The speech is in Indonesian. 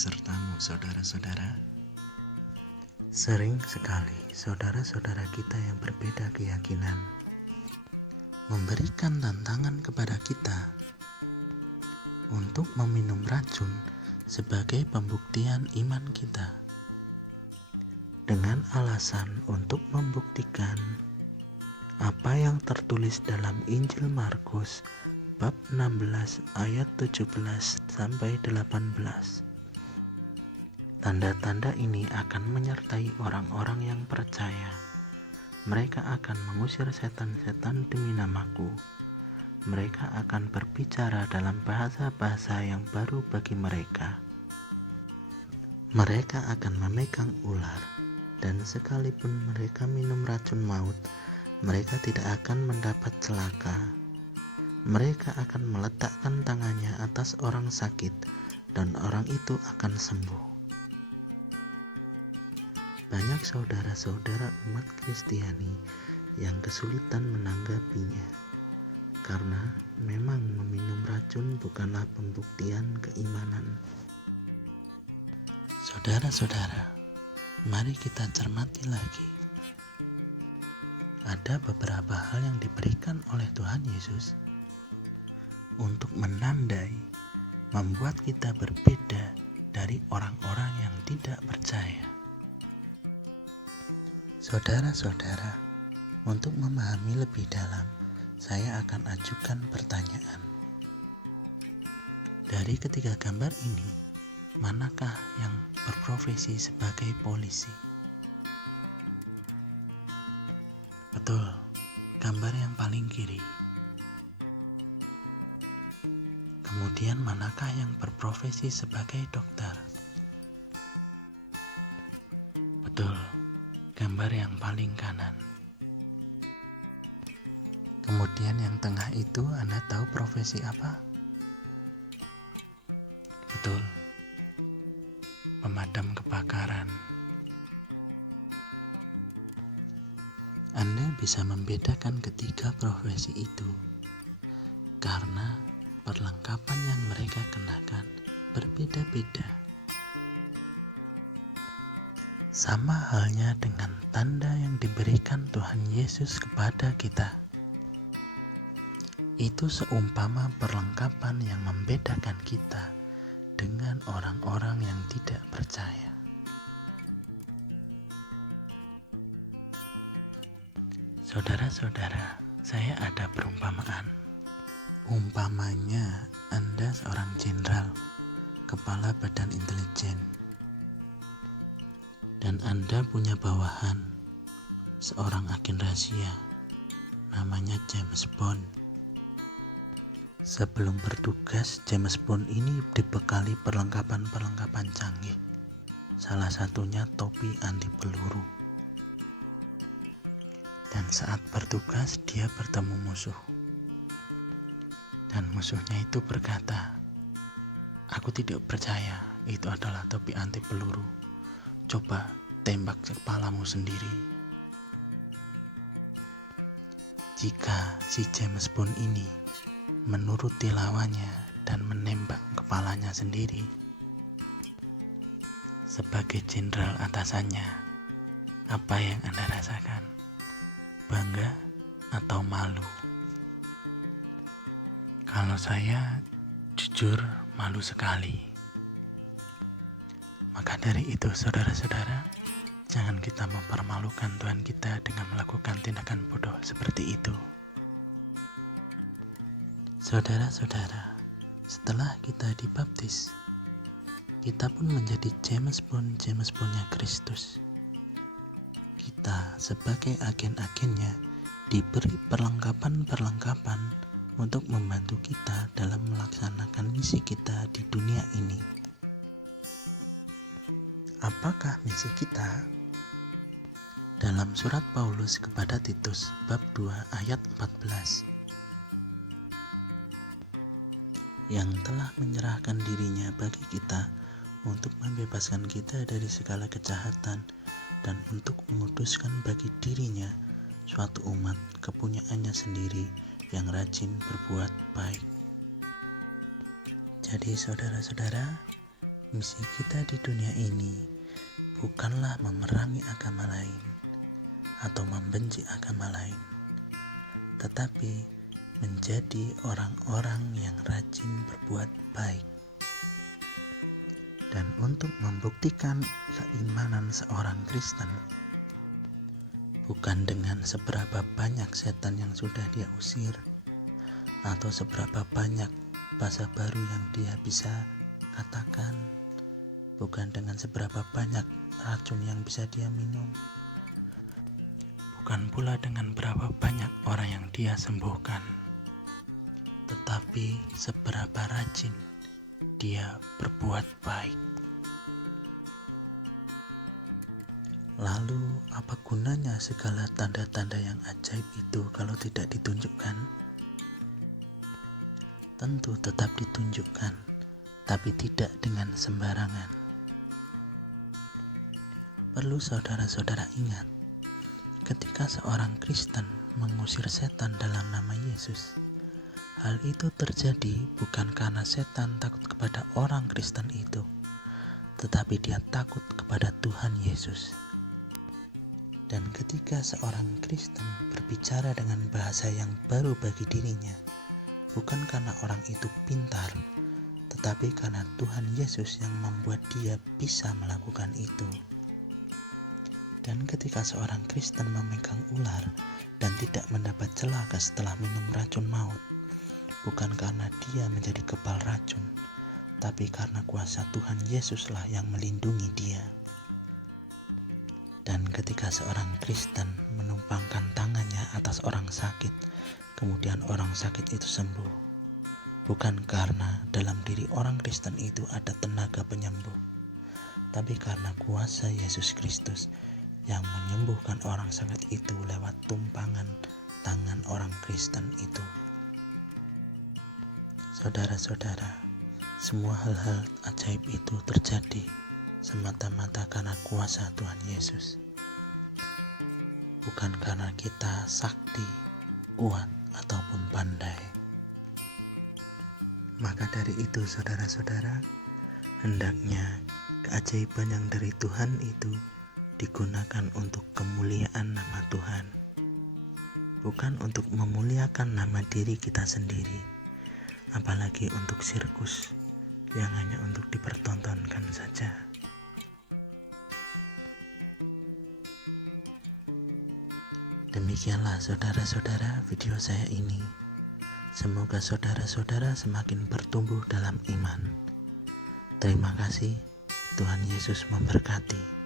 besertamu, saudara-saudara. Sering sekali saudara-saudara kita yang berbeda keyakinan memberikan tantangan kepada kita untuk meminum racun sebagai pembuktian iman kita, dengan alasan untuk membuktikan apa yang tertulis dalam Injil Markus bab 16 ayat 17 sampai 18. Tanda-tanda ini akan menyertai orang-orang yang percaya. Mereka akan mengusir setan-setan demi namaku. Mereka akan berbicara dalam bahasa-bahasa yang baru bagi mereka. Mereka akan memegang ular, dan sekalipun mereka minum racun maut, mereka tidak akan mendapat celaka. Mereka akan meletakkan tangannya atas orang sakit, dan orang itu akan sembuh. Banyak saudara-saudara umat Kristiani yang kesulitan menanggapinya, karena memang meminum racun bukanlah pembuktian keimanan. Saudara-saudara, mari kita cermati lagi. Ada beberapa hal yang diberikan oleh Tuhan Yesus untuk menandai, membuat kita berbeda dari orang-orang yang tidak percaya. Saudara-saudara, untuk memahami lebih dalam, saya akan ajukan pertanyaan. Dari ketiga gambar ini, manakah yang berprofesi sebagai polisi? Betul, gambar yang paling kiri. Kemudian manakah yang berprofesi sebagai dokter? Betul, gambar yang paling kanan. Kemudian yang tengah itu, Anda tahu profesi apa? Betul, pemadam kebakaran. Anda bisa membedakan ketiga profesi itu karena perlengkapan yang mereka kenakan berbeda-beda. Sama halnya dengan tanda yang diberikan Tuhan Yesus kepada kita. Itu seumpama perlengkapan yang membedakan kita dengan orang-orang yang tidak percaya. Saudara-saudara, saya ada perumpamaan. Umpamanya Anda seorang jenderal, kepala badan intelijen, dan Anda punya bawahan, seorang agen rahasia, namanya James Bond. Sebelum bertugas, James Bond ini dibekali perlengkapan-perlengkapan canggih. Salah satunya topi anti peluru. Dan saat bertugas, dia bertemu musuh. Dan musuhnya itu berkata, "Aku tidak percaya itu adalah topi anti peluru. Coba tembak kepalamu sendiri." Jika si James Bond ini menuruti lawannya dan menembak kepalanya sendiri, sebagai jenderal atasannya, apa yang Anda rasakan? Bangga atau malu? Kalau saya jujur malu sekali. Maka dari itu, saudara-saudara, jangan kita mempermalukan Tuhan kita dengan melakukan tindakan bodoh seperti itu. Saudara-saudara, setelah kita dibaptis, kita pun menjadi James Bondnya Kristus. Kita sebagai agen-agennya diberi perlengkapan-perlengkapan untuk membantu kita dalam melaksanakan misi kita di dunia ini. Apakah misi kita? Dalam surat Paulus kepada Titus bab 2 ayat 14, yang telah menyerahkan dirinya bagi kita untuk membebaskan kita dari segala kejahatan dan untuk menguduskan bagi dirinya suatu umat kepunyaannya sendiri yang rajin berbuat baik. Jadi saudara-saudara, Misi kita di dunia ini bukanlah memerangi agama lain atau membenci agama lain, tetapi menjadi orang-orang yang rajin berbuat baik. Dan untuk membuktikan keimanan seorang Kristen, bukan dengan seberapa banyak setan yang sudah dia usir, atau seberapa banyak bahasa baru yang dia bisa katakan, bukan dengan seberapa banyak racun yang bisa dia minum, bukan pula dengan berapa banyak orang yang dia sembuhkan, tetapi seberapa rajin dia berbuat baik. Lalu apa gunanya segala tanda-tanda yang ajaib itu kalau tidak ditunjukkan? Tentu tetap ditunjukkan, tapi tidak dengan sembarangan. Perlu saudara-saudara ingat, ketika seorang Kristen mengusir setan dalam nama Yesus, hal itu terjadi bukan karena setan takut kepada orang Kristen itu, tetapi dia takut kepada Tuhan Yesus. Dan ketika seorang Kristen berbicara dengan bahasa yang baru bagi dirinya, bukan karena orang itu pintar, tetapi karena Tuhan Yesus yang membuat dia bisa melakukan itu. Dan ketika seorang Kristen memegang ular dan tidak mendapat celaka setelah minum racun maut, bukan karena dia menjadi kebal racun, tapi karena kuasa Tuhan Yesuslah yang melindungi dia. Dan ketika seorang Kristen menumpangkan tangannya atas orang sakit, kemudian orang sakit itu sembuh, bukan karena dalam diri orang Kristen itu ada tenaga penyembuh, tapi karena kuasa Yesus Kristus yang menyembuhkan orang sakit itu lewat tumpangan tangan orang Kristen itu. Saudara-saudara, semua hal-hal ajaib itu terjadi semata-mata karena kuasa Tuhan Yesus, bukan karena kita sakti, kuat, ataupun pandai. Maka dari itu saudara-saudara, hendaknya keajaiban yang dari Tuhan itu digunakan untuk kemuliaan nama Tuhan, bukan untuk memuliakan nama diri kita sendiri, apalagi untuk sirkus yang hanya untuk dipertontonkan saja. Demikianlah saudara-saudara video saya ini. Semoga saudara-saudara semakin bertumbuh dalam iman. Terima kasih. Tuhan Yesus memberkati.